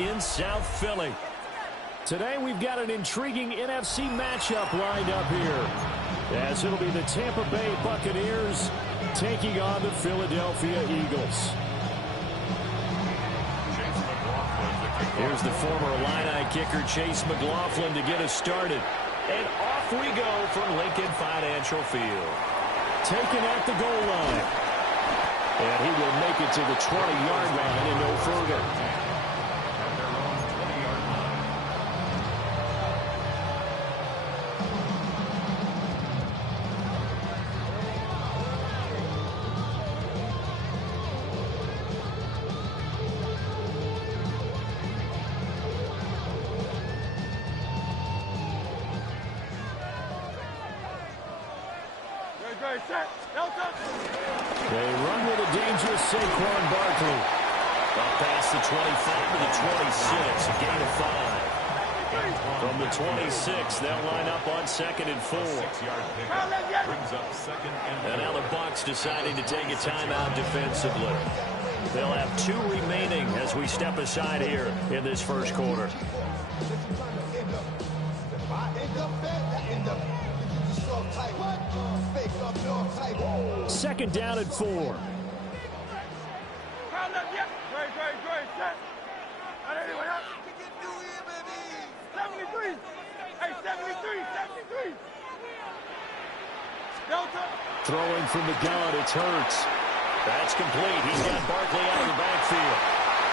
in South Philly. Today we've got an intriguing NFC matchup lined up here, as it'll be the Tampa Bay Buccaneers taking on the Philadelphia Eagles. Here's the former Illini kicker Chase McLaughlin to get us started. And off we go from Lincoln Financial Field. Taken at the goal line. And he will make it to the 20-yard line and no further. They run with a dangerous Saquon Barkley. Up past the 25 to the 26, a gain of 5. From the 26, they'll line up on 2nd and 4. And now the Bucs deciding to take a timeout defensively. They'll have 2 remaining as we step aside here in this first quarter. Second down and 4. Throwing from the gun, it's Hurts. That's complete. He's got Barkley out of the backfield.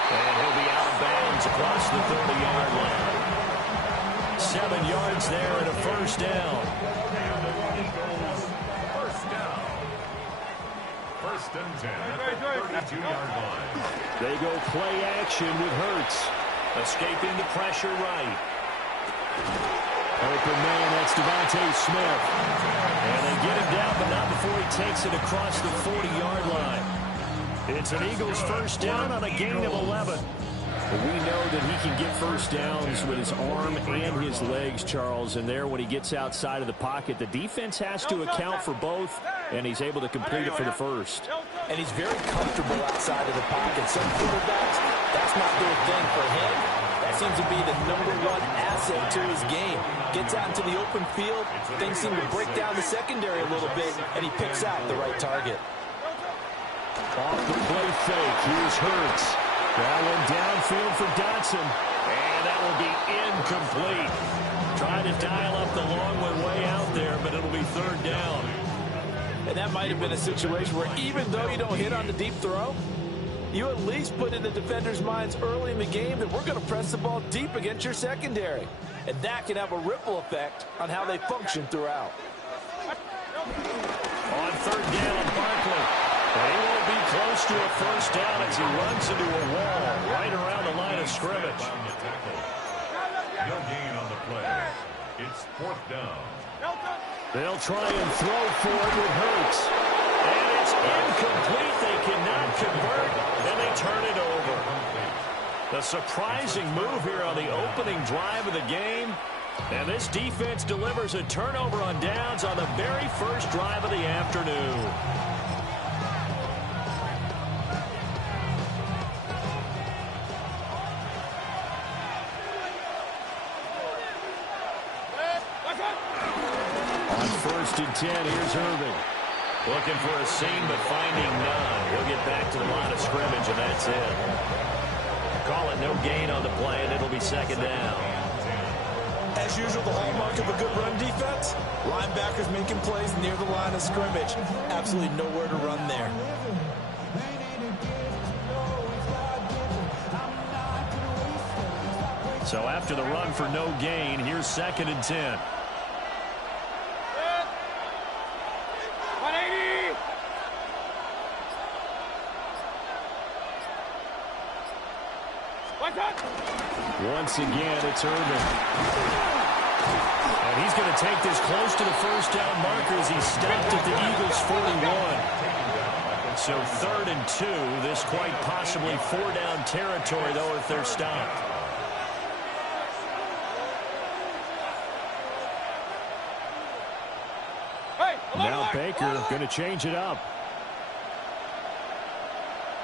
And he'll be out of bounds across the 30-yard line. 7 yards there and a first down. First and 10 at the 32-yard line. They go play action with Hurts. Escaping the pressure right. Open man, that's Devontae Smith. And they get him down, but not before he takes it across the 40-yard line. It's an Eagles first down on a gain of 11. But we know that he can get first downs with his arm and his legs, Charles. And there, when he gets outside of the pocket, the defense has to account for both, and he's able to complete it for the first. And he's very comfortable outside of the pocket. Some quarterbacks, that's not their thing. For him, that seems to be the #1 asset to his game. Gets out into the open field, things seem to break down the secondary a little bit, and he picks out the right target. Off the play fake, here's Hurts. That one downfield for Dotson. And that will be incomplete. Trying to dial up the long one way out there, but it'll be 3rd down. And that might have been a situation where even though you don't hit on the deep throw, you at least put in the defenders' minds early in the game that we're going to press the ball deep against your secondary. And that can have a ripple effect on how they function throughout. On 3rd down, Barkley. And he won't be close to a first down as he runs into a wall right around the line of scrimmage. No gain on the play. It's 4th down. They'll try and throw for it with Hurts. And it's incomplete. They cannot convert, and they turn it over. A surprising move here on the opening drive of the game. And this defense delivers a turnover on downs on the very first drive of the afternoon. On 1st and 10, here's Irving. Looking for a seam, but finding none. He'll get back to the line of scrimmage, and that's it. Call it no gain on the play, and it'll be 2nd down. As usual, the hallmark of a good run defense, linebackers making plays near the line of scrimmage. Absolutely nowhere to run there. So after the run for no gain, here's 2nd and 10. Once again, it's Irvin. And he's going to take this close to the first down marker as he stopped at the Eagles' 41. So 3rd and 2. This quite possibly 4-down territory, though, if they're stopped. Now Baker going to change it up.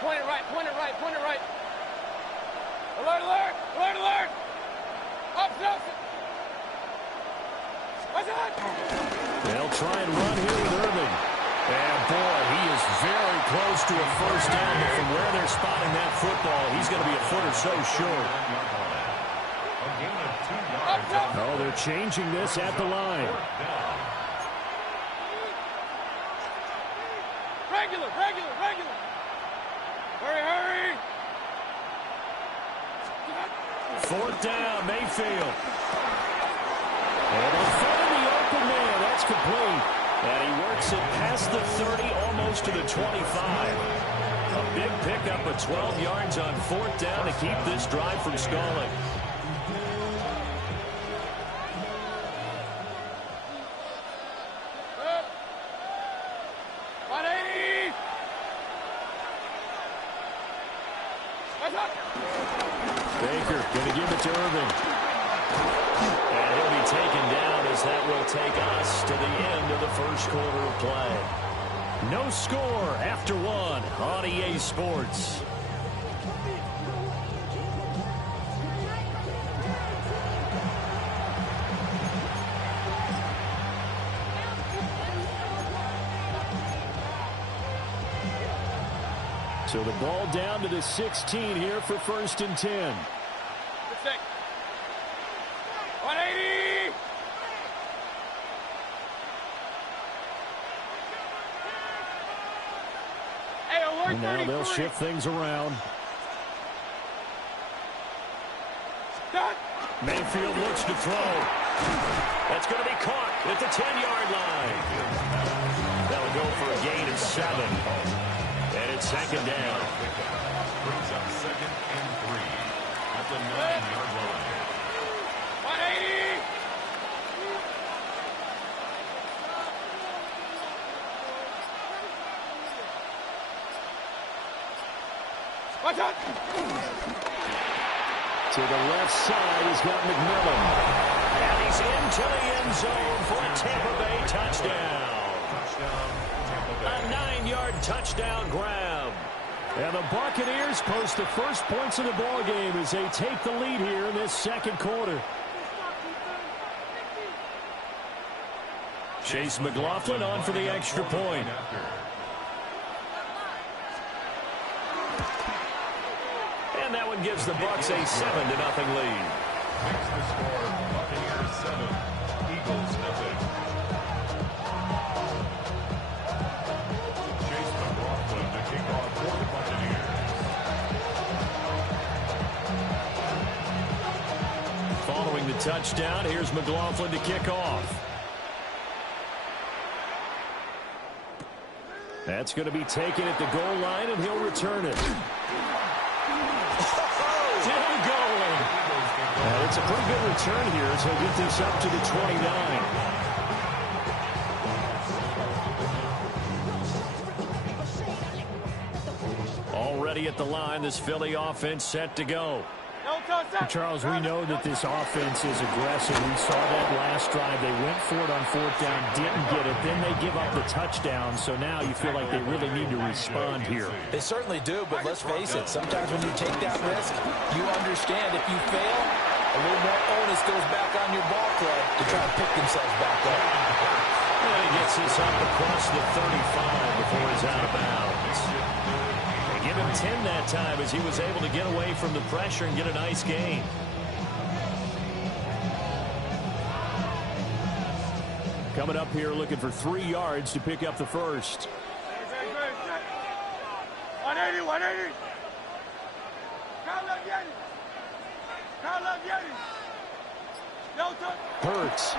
Point it right, point it right, point it right. Alert, alert, alert. They'll try and run here with Irving. And boy, he is very close to a first down, but from where they're spotting that football, he's going to be a foot or so short. Oh, they're changing this at the line. Regular. Hurry. Fourth down, Mayfield. And they'll find the open man. That's complete. And he works it past the 30, almost to the 25. A big pickup of 12 yards on fourth down to keep this drive from stalling. Baker going to give it to Irving. And he'll be taken down as that will take us to the end of the first quarter of play. No score after one on EA Sports. So the ball down to the 16 here for 1st and 10. 180! And now they'll shift things around. Mayfield looks to throw. That's going to be caught at the 10-yard line. That'll go for a gain of 7. And it's second down. Brings up 2nd and 3 at the 9-yard line. 180! Watch out! To the left side, he's got McMillan. And he's into the end zone for a Tampa Bay touchdown. A 9-yard touchdown grab. And the Buccaneers post the first points of the ball game as they take the lead here in this second quarter. Chase McLaughlin on for the extra point. And that one gives the Bucs a 7-0 lead. Makes the score Buccaneers 7, Eagles nothing. Chase McLaughlin to kick off for the Buccaneers. Following the touchdown, here's McLaughlin to kick off. That's going to be taken at the goal line, and he'll return it. Still going. It's a pretty good return here as he'll get this up to the 29. Already at the line, this Philly offense set to go. Charles, we know that this offense is aggressive. We saw that last drive. They went for it on fourth down, didn't get it. Then they give up the touchdown. So now you feel like they really need to respond here. They certainly do, but let's face it. Sometimes when you take that risk, you understand if you fail, a little more onus goes back on your ball club to try to pick themselves back up. And he gets this up across the 35 before he's out of bounds. Give him 10 that time as he was able to get away from the pressure and get a nice gain. Coming up here looking for 3 yards to pick up the first. 180! Hurts.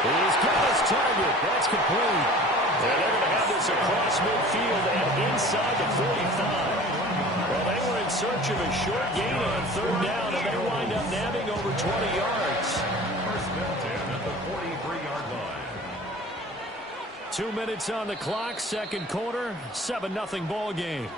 He's got his target. That's complete. And they're going to have this across midfield and inside the 45. Well, they were in search of a short gain on third down, and they wind up nabbing over 20 yards. First and 10 at the 43-yard line. 2 minutes on the clock, second quarter, 7-0 ball game.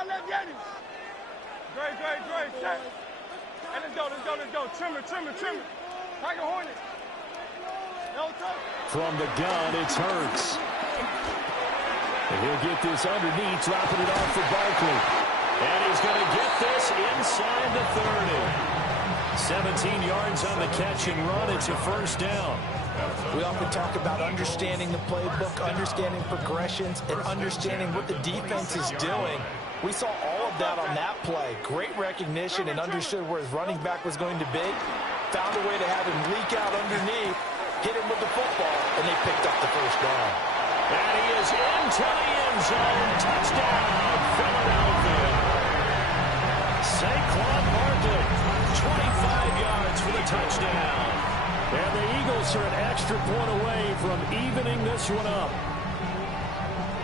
Great, set. And let's go. Trim it. Tiger Hornet. No touch. From the gun, it's Hurts. And he'll get this underneath, dropping it off for Barkley. And he's going to get this inside the 30. 17 yards on the catch and run. It's a first down. We often talk about understanding the playbook, understanding progressions, and understanding what the defense is doing. We saw all of that on that play. Great recognition and understood where his running back was going to be. Found a way to have him leak out underneath, hit him with the football, and they picked up the first down. And he is into the end zone. Touchdown, Philadelphia. Saquon Barkley, 25 yards for the touchdown. And the Eagles are an extra point away from evening this one up.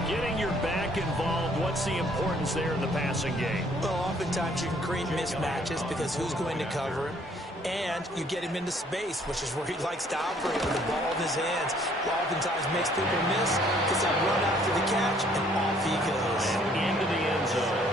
Getting your back involved, what's the importance there in the passing game? Well, oftentimes you can create mismatches because who's going to cover him? And you get him into space, which is where he likes to operate with the ball in his hands. Oftentimes makes people miss because they run after the catch, and off he goes. And into the end zone.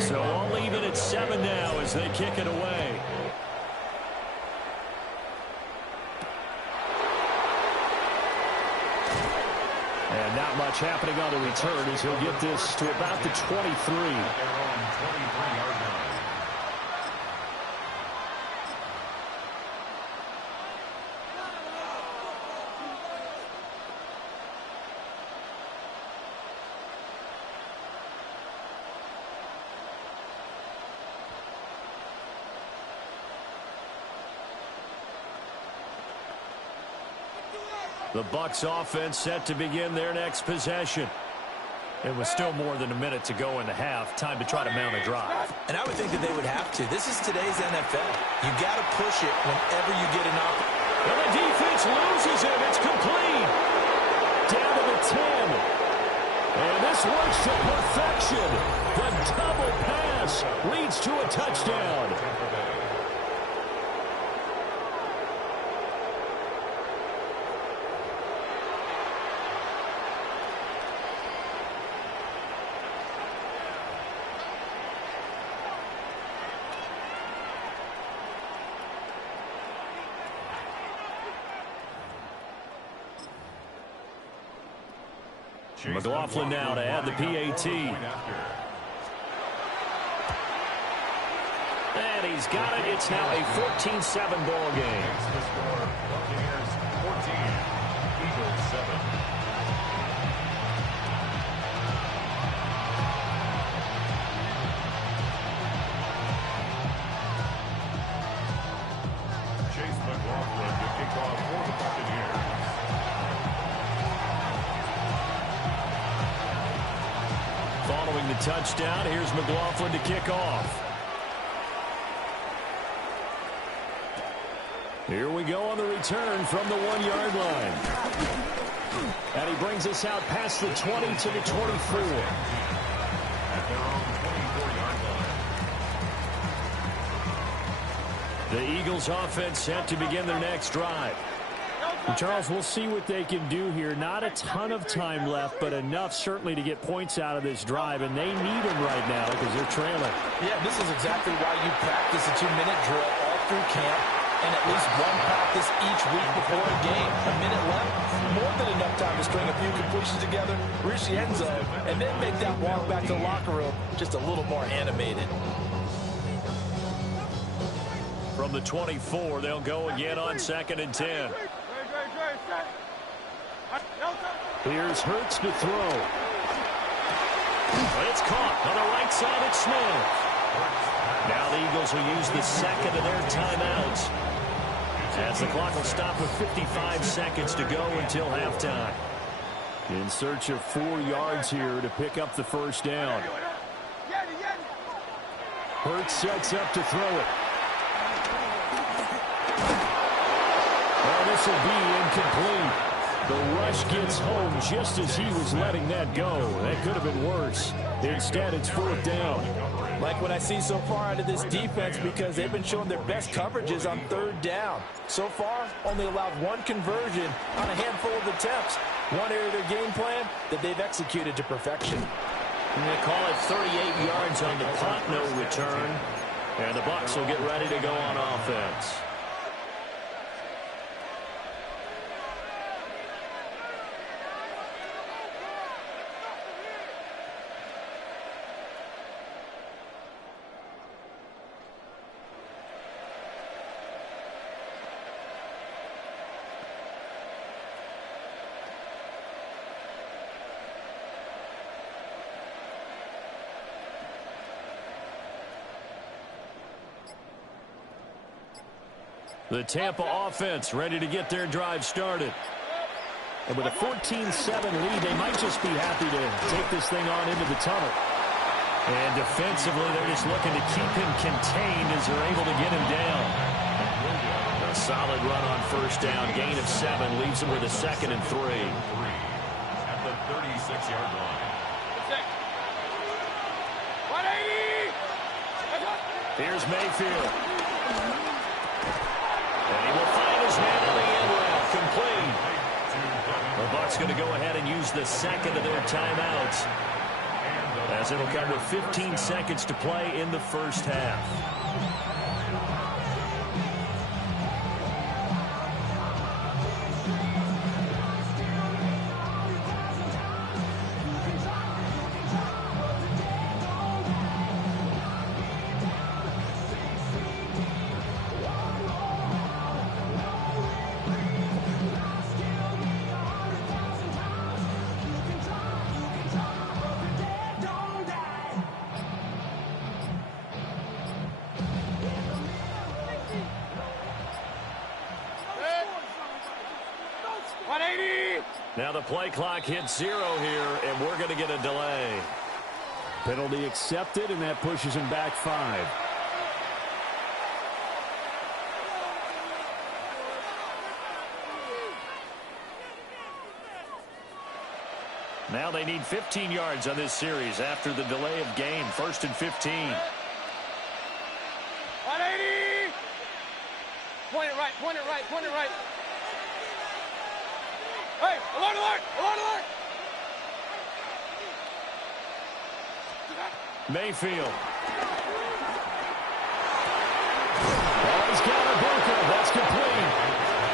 So I'll leave it at 7 now as they kick it away. And not much happening on the return as he'll get this to about the 23. The Bucs offense set to begin their next possession. It was still more than a minute to go in the half. Time to try to mount a drive. And I would think that they would have to. This is today's NFL. You got to push it whenever you get an opportunity. And the defense loses it. It's complete. Down to the 10. And this works to perfection. The double pass leads to a touchdown. McLaughlin now to add the PAT. And he's got it. It's now a 14-7 ball game. The score, Buccaneers 14, Eagles 7. Chase McLaughlin to kick off for the Buccaneers. Following the touchdown, here's McLaughlin to kick off. Here we go on the return from the 1-yard line. And he brings us out past the 20 to the 24. At their own 24-yard line. The Eagles offense set to begin their next drive. And Charles, we'll see what they can do here. Not a ton of time left, but enough certainly to get points out of this drive, and they need them right now because they're trailing. Yeah, this is exactly why you practice a 2-minute drill all through camp and at least one practice each week before a game. A minute left, more than enough time to string a few completions together, reach the end zone, and then make that walk back to the locker room just a little more animated. From the 24, they'll go again on 2nd and 10. Here's Hurts to throw. It's caught on the right side at Smith. Now the Eagles will use the second of their timeouts, as the clock will stop with 55 seconds to go until halftime. In search of 4 yards here to pick up the first down. Hurts sets up to throw it. Well, this will be incomplete. The rush gets home just as he was letting that go. That could have been worse. Instead, it's 4th down. Like what I see so far out of this defense, because they've been showing their best coverages on 3rd down. So far, only allowed 1 conversion on a handful of attempts. One area of their game plan that they've executed to perfection. And they call it 38 yards on the punt, no return. And the Bucs will get ready to go on offense. The Tampa offense ready to get their drive started. And with a 14-7 lead, they might just be happy to take this thing on into the tunnel. And defensively, they're just looking to keep him contained as they're able to get him down. A solid run on 1st down, gain of 7, leaves him with a 2nd and 3. At the 36-yard line. 180! Here's Mayfield. And he will find his man on the end route, complete. The Bucs going to go ahead and use the 2nd of their timeouts, as it'll come with 15 seconds to play in the 1st half. Now the play clock hits 0 here, and we're going to get a delay. Penalty accepted, and that pushes him back 5. Now they need 15 yards on this series after the delay of game. 1st and 15. 180! Point it right, point it right, point it right. Hey, alert, alert, alert, alert! Mayfield. Oh, he's got a bunker. That's complete.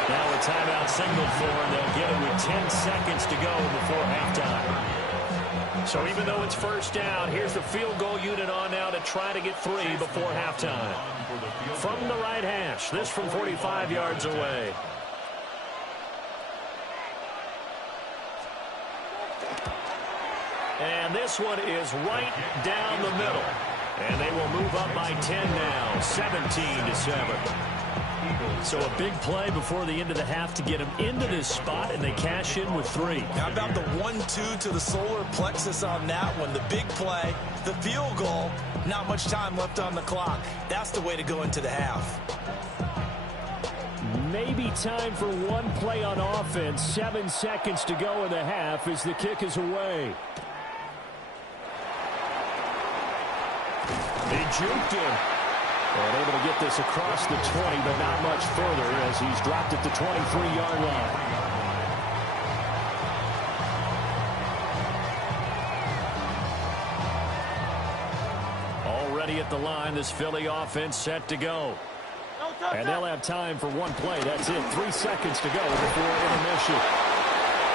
Now a timeout signaled for, and they'll get it with 10 seconds to go before halftime. So even though it's 1st down, here's the field goal unit on now to try to get 3 before halftime. From the right hash, this from 45 yards away. And this one is right down the middle. And they will move up by 10 now, 17-7. So a big play before the end of the half to get them into this spot, and they cash in with 3. How about the 1-2 to the solar plexus on that one? The big play, the field goal, not much time left on the clock. That's the way to go into the half. Maybe time for one play on offense. 7 seconds to go in the half as the kick is away. They juked him. And able to get this across the 20, but not much further as he's dropped at the 23-yard line. Already at the line, this Philly offense set to go. And they'll have time for one play. That's it. 3 seconds to go before intermission.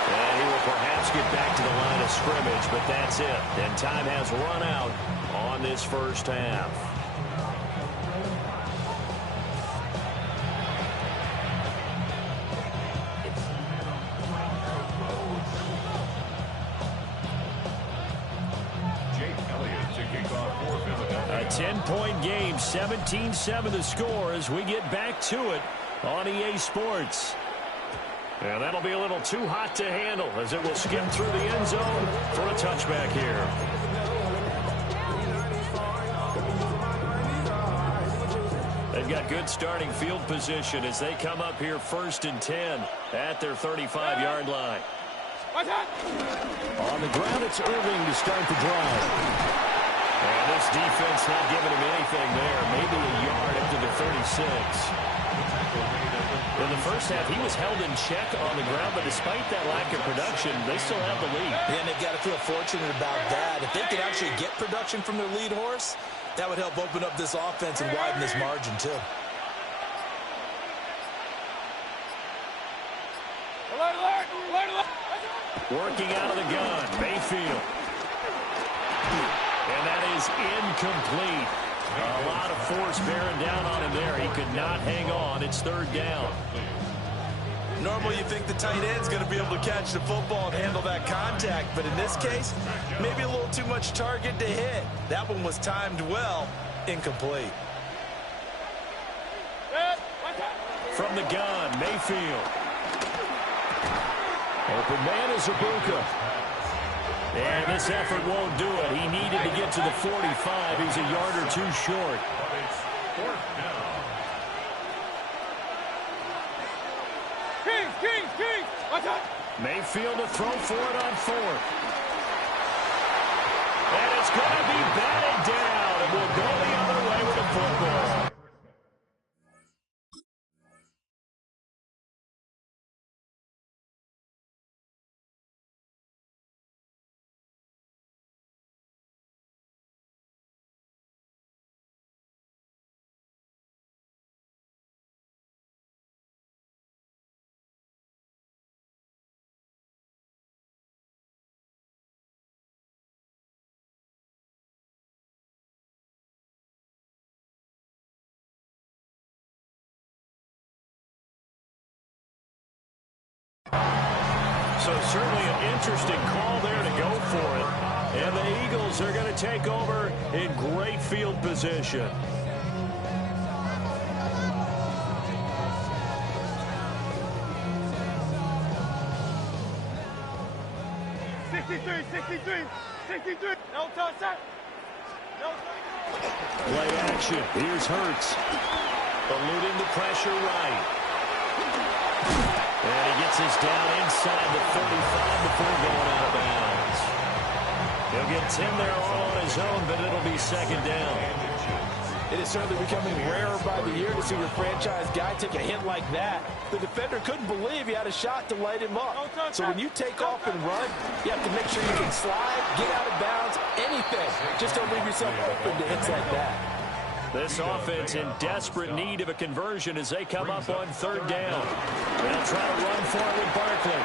And he will perhaps get back to the line of scrimmage, but that's it. And time has run out on this 1st half. A 10-point game, 17-7 the score as we get back to it on EA Sports. And that'll be a little too hot to handle as it will skim through the end zone for a touchback here. They've got good starting field position as they come up here 1st and 10 at their 35-yard line. On the ground, it's Irving to start the drive. And this defense not giving him anything there. Maybe a yard up to the 36. In the first half, he was held in check on the ground, but despite that lack of production, they still have the lead. And they've got to feel fortunate about that. If they could actually get production from their lead horse, that would help open up this offense and widen this margin, too. Working out of the gun, Mayfield. And that is incomplete. A lot of force bearing down on him there. He could not hang on. It's 3rd down. Normally you think the tight end's going to be able to catch the football and handle that contact, but in this case, maybe a little too much target to hit. That one was timed well, incomplete. From the gun, Mayfield. Open man is Ibuka. And this effort won't do it. He needed to get to the 45. He's a yard or two short. It's 4th down. Mayfield to throw for it on 4th. And it's going to be batted down. And will go the other way with the football. So certainly an interesting call there to go for it. And the Eagles are going to take over in great field position. No touch, sir. No touch. Play action. Here's Hurts. Eluding the pressure right. And he gets his down inside the 35 before going out of bounds. He'll get 10 there all on his own, but it'll be 2nd down. It is certainly becoming rarer by the year to see your franchise guy take a hit like that. The defender couldn't believe he had a shot to light him up. So when you take off and run, you have to make sure you can slide, get out of bounds, anything. Just don't leave yourself open to hits like that. This offense in desperate need of a conversion as they come up on 3rd down. They'll try to run for it with Barkley.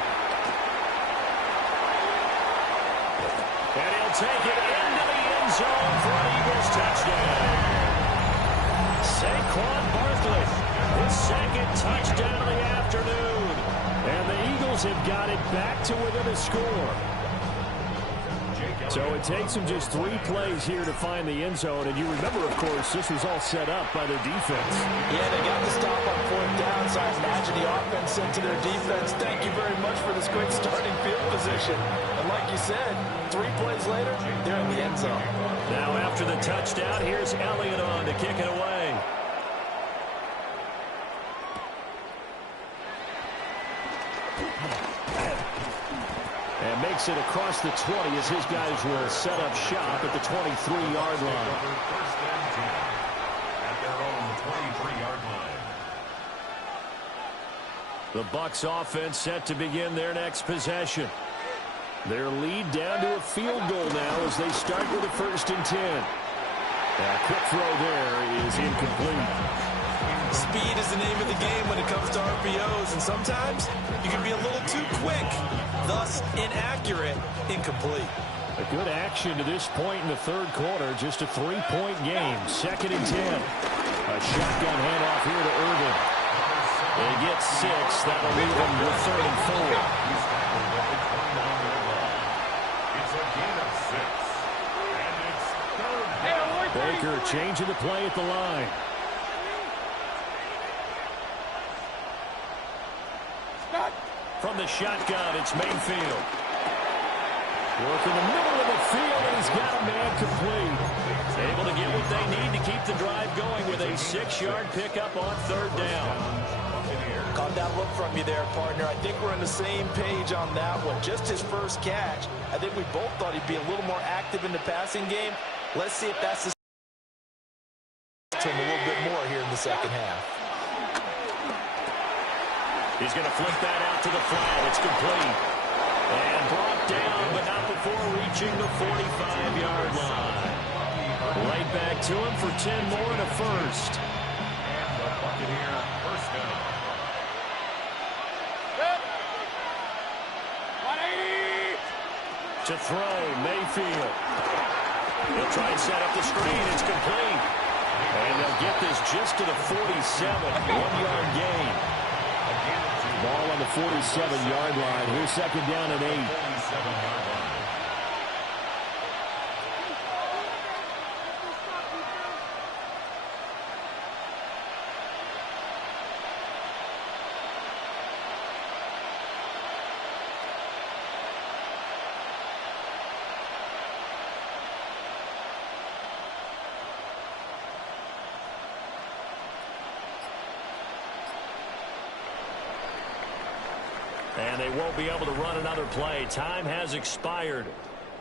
And he'll take it into the end zone for an Eagles touchdown. Saquon Barkley, his 2nd touchdown of the afternoon. And the Eagles have got it back to within a score. So it takes them just 3 plays here to find the end zone. And you remember, of course, this was all set up by their defense. Yeah, they got the stop on 4th down, so I imagine the offense said to their defense, thank you very much for this great starting field position. And like you said, 3 plays later, they're in the end zone. Now after the touchdown, here's Elliott on to kick it away. And makes it across the 20 as his guys will set up shop at the 23-yard line. At their own 23-yard line. The Bucs offense set to begin their next possession. Their lead down to a field goal now as they start with a 1st and 10. A quick throw there is incomplete. Speed is the name of the game when it comes to RPOs, and sometimes you can be a little too quick, thus inaccurate, incomplete. A good action to this point in the 3rd quarter, just a 3-point game, 2nd and 10. A shotgun handoff here to Irvin. They get 6, that'll leave them with 3rd and 4. It's a gain of 6. And it's 3rd down. Baker changing the play at the line. From the shotgun, it's Mayfield. Work in the middle of the field, and he's got a man complete. Able to get what they need to keep the drive going with a 6-yard pickup on 3rd down. Caught that look from you there, partner. I think we're on the same page on that one. Just his first catch. I think we both thought he'd be a little more active in the passing game. Let's see if that's the to him a little bit more here in the second half. He's going to flip that out to the flat. It's complete. And brought down, but not before reaching the 45-yard line. Right back to him for 10 more and a first. And the Buccaneer first down. To throw, Mayfield. He'll try and set up the screen. It's complete. And they'll get this just to the 47. 1-yard gain. Ball on the 47-yard line. Here's 2nd down and 8. 47-yard line. And they won't be able to run another play. Time has expired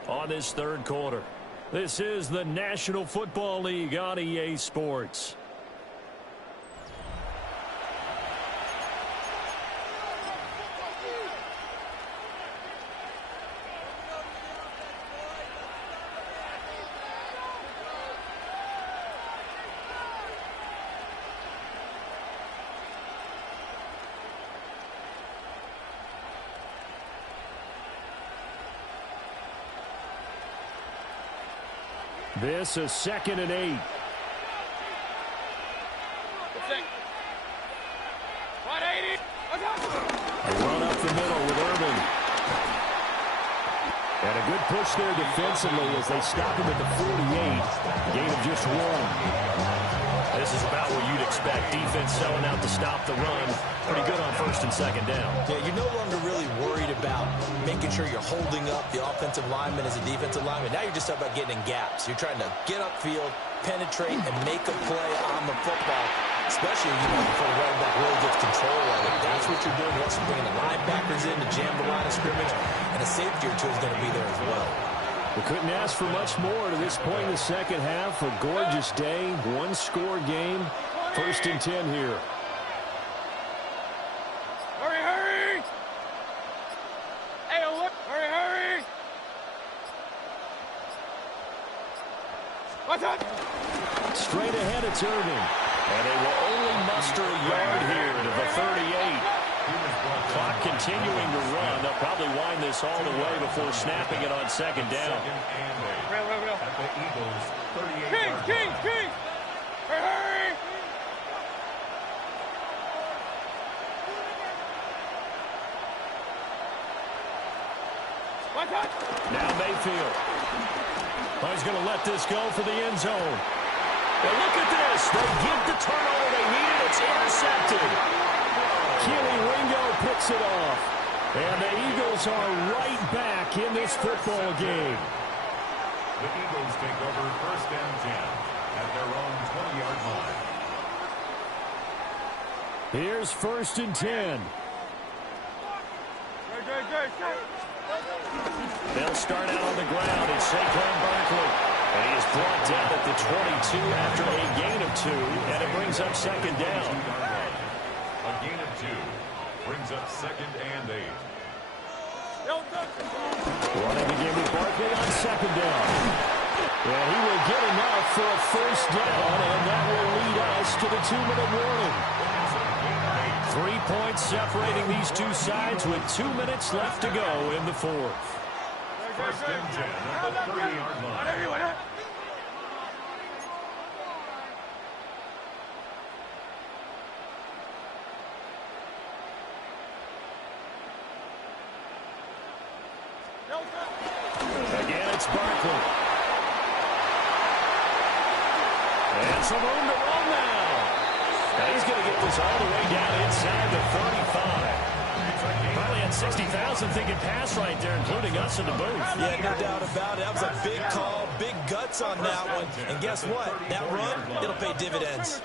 on this 3rd quarter. This is the National Football League on EA Sports. This is 2nd and 8. They run up the middle with Irving. And a good push there defensively as they stop him at the 48. Gain of just 1. This is about what you'd expect. Defense selling out to stop the run. Pretty good on 1st and 2nd down. Yeah, you're no longer really worried about making sure you're holding up the offensive lineman as a defensive lineman. Now you're just talking about getting in gaps. You're trying to get upfield, penetrate, and make a play on the football, especially before the running back really gets control of it. That's what you're doing. You're also bringing the linebackers in to jam the line of scrimmage, and a safety or two is going to be there as well. We couldn't ask for much more to this point in the second half. A gorgeous day, 1-score game. 1st and 10 here. Hurry! Hey, look! Hurry! What's up? Straight ahead, it's Irving. And they will only muster a yard here to the 38. Clock continuing to run. They'll probably wind this all the way before snapping it on 2nd down. Real. At the Eagles' 38-yard line. King! Hurry! What's up? Now Mayfield. Oh, he's going to let this go for the end zone. And look at this. They get the turnover they needed. It's intercepted. Keely Ringo picks it off. And the Eagles are right back in this football game. The Eagles take over 1st and 10 at their own 20-yard line. Here's 1st and 10. They'll start out on the ground. It's Saquon Barkley. And he is brought down at the 22 after a gain of 2. And it brings up 2nd down. A gain of 2 brings up 2nd and 8. Running again with Barkley on 2nd down. Yeah, he will get enough for a 1st down, and that will lead us to the 2-minute warning. 3 points separating these two sides with 2 minutes left to go in the 4th. 1st and 10 at the 30-yard line. Again, it's Barkley. And some room to run now. Now he's going to get this all the way down inside the 35. Probably had 60,000 thinking pass right there, including us in the booth. Yeah, no doubt about it. That was a big call, big guts on that one. And guess what? That run, it'll pay dividends.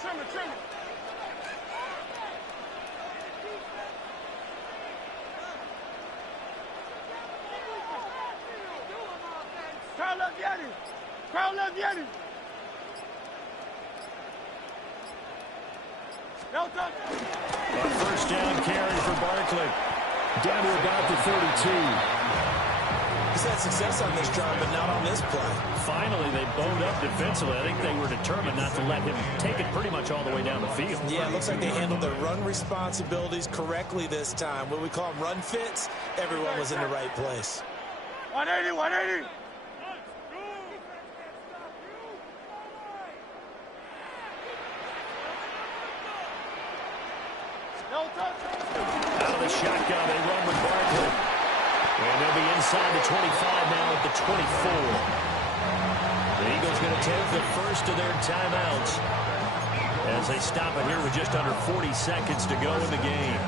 Crowd love Yeti. No touch. A first down carry for Barkley. Down to about the 32. He's had success on this drive, but not on this play. Finally, they bowed up defensively. I think they were determined not to let him take it pretty much all the way down the field. Yeah, it looks like they handled their run responsibilities correctly this time. What we call them run fits, everyone was in the right place. 180, 180. Out of the shotgun, they run with Barkley. And they'll be inside the 25 now at the 24. The Eagles going to take the first of their timeouts as they stop it here with just under 40 seconds to go in the game.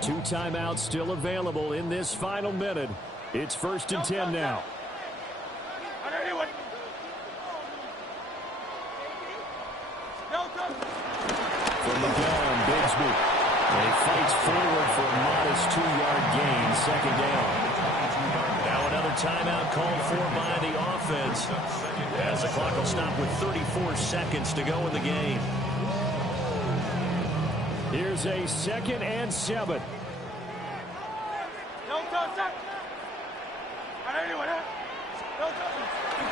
Two timeouts still available in this final minute. It's 1st and 10 now. From the gun, Bigsby. And he fights forward for a modest 2-yard gain, second down. Now another timeout called for by the offense as the clock will stop with 34 seconds to go in the game. Here's a 2nd and 7.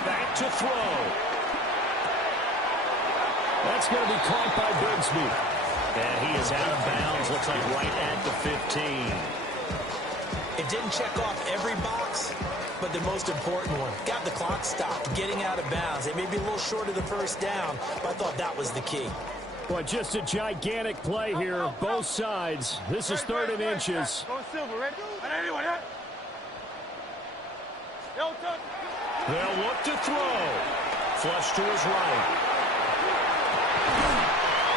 Back to throw. That's going to be caught by Bigsby. And he is out of bounds, looks like right at the 15. It didn't check off every box, but the most important one. Got the clock stopped, getting out of bounds. It may be a little short of the first down, but I thought that was the key. Well, just a gigantic play here, both sides. This is 3rd and inches. They'll look to throw. Flush to his right.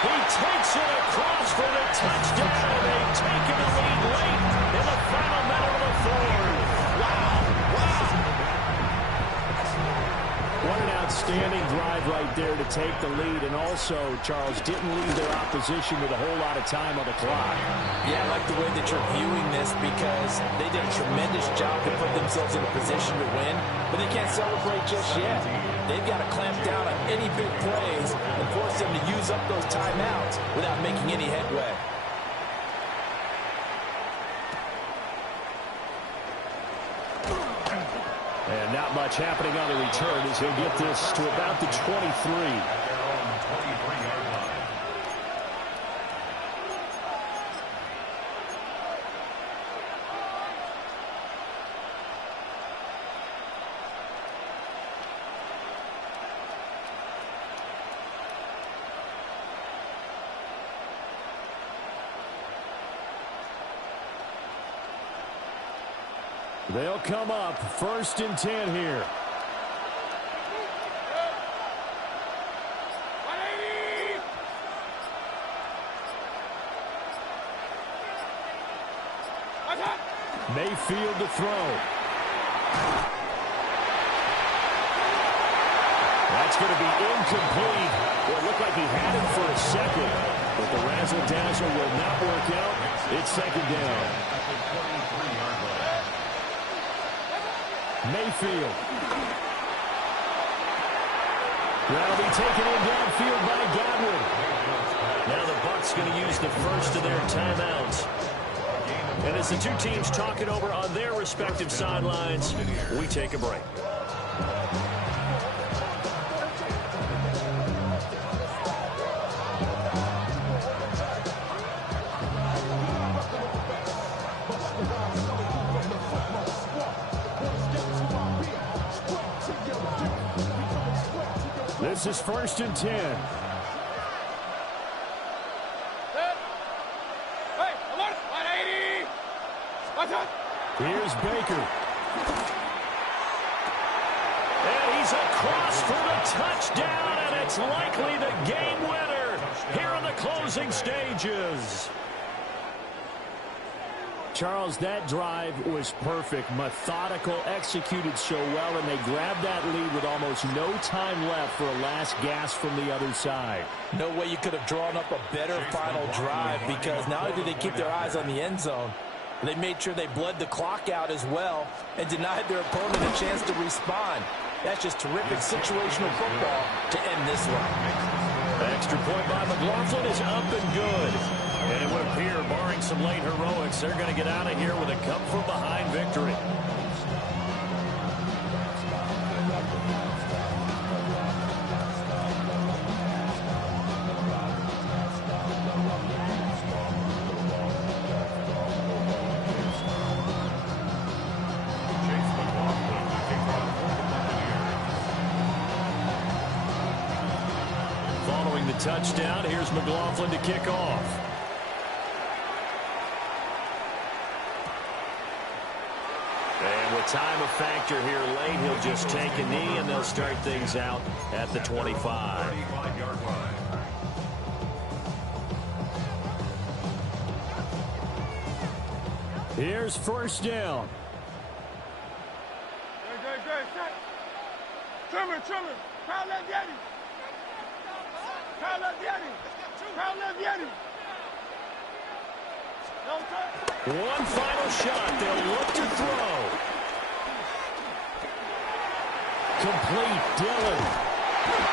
He takes it across for the touchdown. They've taken the lead late in the final minute of the 4th. Wow. What an outstanding drive right there to take the lead. And also, Charles, didn't leave their opposition with a whole lot of time on the clock. Yeah, I like the way that you're viewing this because they did a tremendous job to put themselves in a position to win, but they can't celebrate just yet. They've got to clamp down on any big plays and force them to use up those timeouts without making any headway. And not much happening on the return as he'll get this to about the 23. They'll come up 1st and 10 here. Mayfield to throw. That's going to be incomplete. Well, it looked like he had him for a second, but the razzle-dazzle will not work out. It's 2nd down. Mayfield. That'll be taken in downfield by Godwin. Now the Bucs going to use the first of their timeouts. And as the two teams talk it over on their respective sidelines, we take a break. This is 1st and 10. Here's Baker. And he's across for the touchdown, and it's likely the game winner. here in the closing stages. Charles, that drive was perfect, methodical, executed so well, and they grabbed that lead with almost no time left for a last gasp from the other side. No way you could have drawn up a better final drive, because not only did they keep their eyes on the end zone, they made sure they bled the clock out as well and denied their opponent a chance to respond. That's just terrific situational football to end this one. Extra point by McLaughlin is up and good. And it would appear, barring some late heroics, they're going to get out of here with a come-from-behind victory. Following the touchdown, here's McLaughlin to kick off. And with time a factor here late, he'll just take a knee, and they'll start things out at the 25. Here's first down. Trimmer. Crowd left Yeti. Crowd left Yeti. Crowd left Yeti. One final shot. They'll look to throw. Complete, Dillon.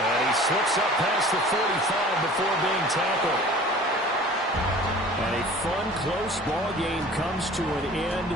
And he slips up past the 45 before being tackled. And a fun, close ball game comes to an end.